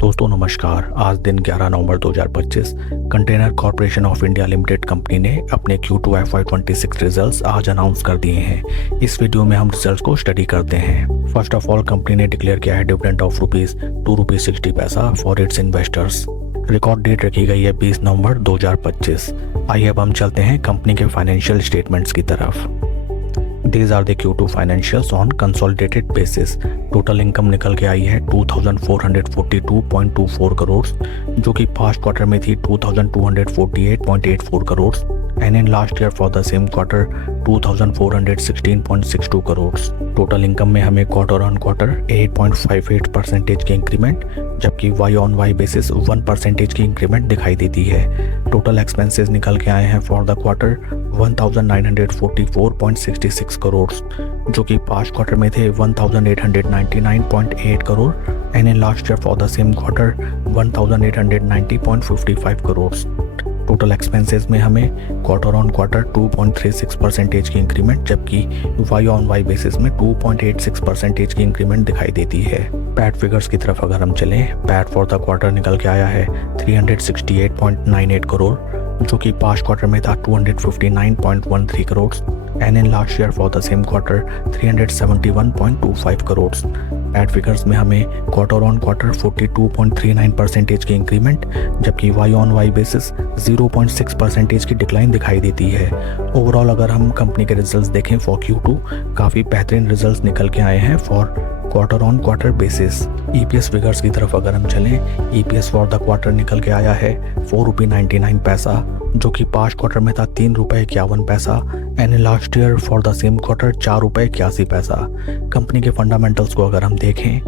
दोस्तों नमस्कार। आज दिन 11 नवंबर 2025 container corporation of India limited company ने अपने Q2 FY26 रिजल्ट्स आज अनाउंस कर दिए हैं। इस वीडियो में हम रिजल्ट्स को स्टडी करते हैं। फर्स्ट ऑफ ऑल कंपनी ने डिक्लेयर किया है dividend of ₹2.60 for its investors. Record date रखी गई है 20 नवंबर 2025। आइए अब हम चलते हैं कंपनी के फाइनेंशियल स्टेटमेंट्स की तरफ। These are the Q2 financials on consolidated basis. Total income निकल के आई है 2442.24 करोड़, जो कि पास्ट क्वार्टर में थी 2248.84 crore and in last year for the same quarter 2416.62 crore. Total income में हमें क्वार्टर ऑन क्वार्टर 8.58% की इंक्रीमेंट, जबकि वाई ऑन वाई बेसिस 1% की इंक्रीमेंट दिखाई देती है। टोटल एक्सपेंसेस निकल के आए हैं फॉर द क्वार्टर 1944.66 करोड़, जो कि पास्ट क्वार्टर में थे 1899.8 crore and in last year for the same quarter 1890.55 crore. Total expenses में हमें क्वार्टर ऑन क्वार्टर 2.36% की इंक्रीमेंट, जबकि वाई ऑन वाई बेसिस में 2.86% की इंक्रीमेंट दिखाई देती है। पैट फिगर्स की तरफ अगर हम चलें, पैट फॉर द क्वार्टर निकल के आया है 368.98 करोड़, जो कि पास्ट क्वार्टर में था 259.13 crore and in last year for the same quarter 371.25 crore. PAT figures में हमें क्वार्टर ऑन क्वार्टर 42.39% की इंक्रीमेंट, जबकि वाई ऑन वाई बेसिस 0.6% की डिक्लाइन दिखाई देती है। ओवरऑल अगर हम कंपनी के रिजल्ट्स देखें फॉर Q2, काफ़ी बेहतरीन रिजल्ट्स निकल के आए हैं for quarter on quarter basis. EPS figures की तरफ अगर हम चलें, ईपीएस फॉर द क्वार्टर निकल के आया है ₹4.99, जो कि पास्ट क्वार्टर में था ₹3.51 and last year for the same quarter ₹4.81। Company के फंडामेंटल्स को अगर हम देखें,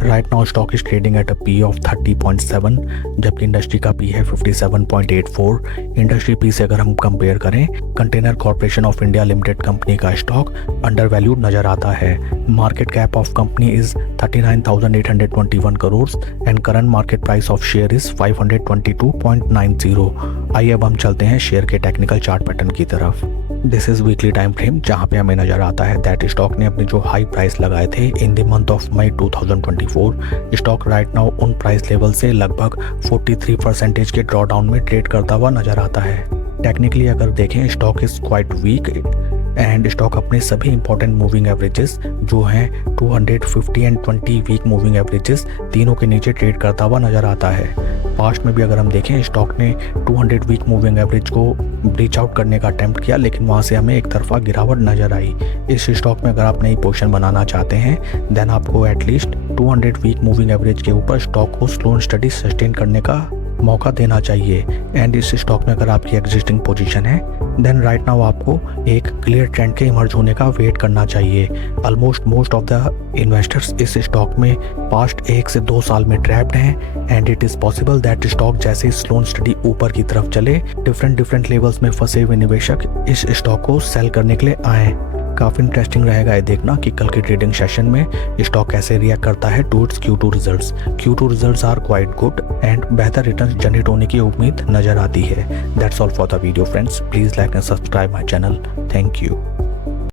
right now stock is trading at a P of 30.7, जबकि इंडस्ट्री का पी है 57.84। इंडस्ट्री पी से अगर हम कंपेयर करें, container corporation of India limited company का स्टॉक अंडर वैल्यूड नजर आता है। Market cap of company is 39,821 crore and current market price of share is 522.90। आइए अब हम चलते हैं शेयर के टेक्निकल चार्ट पैटर्न की तरफ। This is weekly time frame, जहां पे हमें नजर आता है दैट स्टॉक ने अपने जो हाई प्राइस लगाए थे in the month of May 2024, stock right now उन प्राइस लेवल से लगभग 43% के ड्रॉ डाउन में ट्रेड करता हुआ नजर आता है। टेक्निकली अगर देखें, stock is quite weak and stock अपने सभी इंपॉर्टेंट मूविंग एवरेजेस जो हैं 250 एंड 20 वीक मूविंग एवरेजेस तीनों के नीचे ट्रेड करता हुआ नजर आता है। पास्ट में भी अगर हम देखें, स्टॉक ने 200 वीक मूविंग एवरेज को ब्रीच आउट करने का अटेम्प्ट किया, लेकिन वहां से हमें एक तरफा गिरावट नजर आई। इस स्टॉक में अगर आप नई पोजीशन बनाना चाहते हैं, देन आपको एटलीस्ट 200 वीक मूविंग एवरेज के ऊपर स्टॉक को स्लो एंड स्टडी सस्टेन करने का मौका देना चाहिए। एंड इस स्टॉक में अगर आपकी एग्जिस्टिंग पोजीशन है, देन राइट नाउ आपको एक क्लियर ट्रेंड के इमर्ज होने का वेट करना चाहिए। Almost most of the investors इस स्टॉक में पास्ट 1 से 2 साल में ट्रैप्ड हैं and it is possible that stock जैसे स्लो एंड स्टडी ऊपर की तरफ चले, डिफरेंट लेवल्स में फंसे हुए निवेशक इस स्टॉक को सेल करने के लिए आए। काफ़ी इंटरेस्टिंग रहेगा ये देखना कि कल के ट्रेडिंग सेशन में स्टॉक कैसे रिएक्ट करता है towards Q2 results. Q2 results are quite good and बेहतर रिटर्न्स जनरेट होने की उम्मीद नजर आती है। That's all for the video friends. Please like and subscribe my channel. Thank you.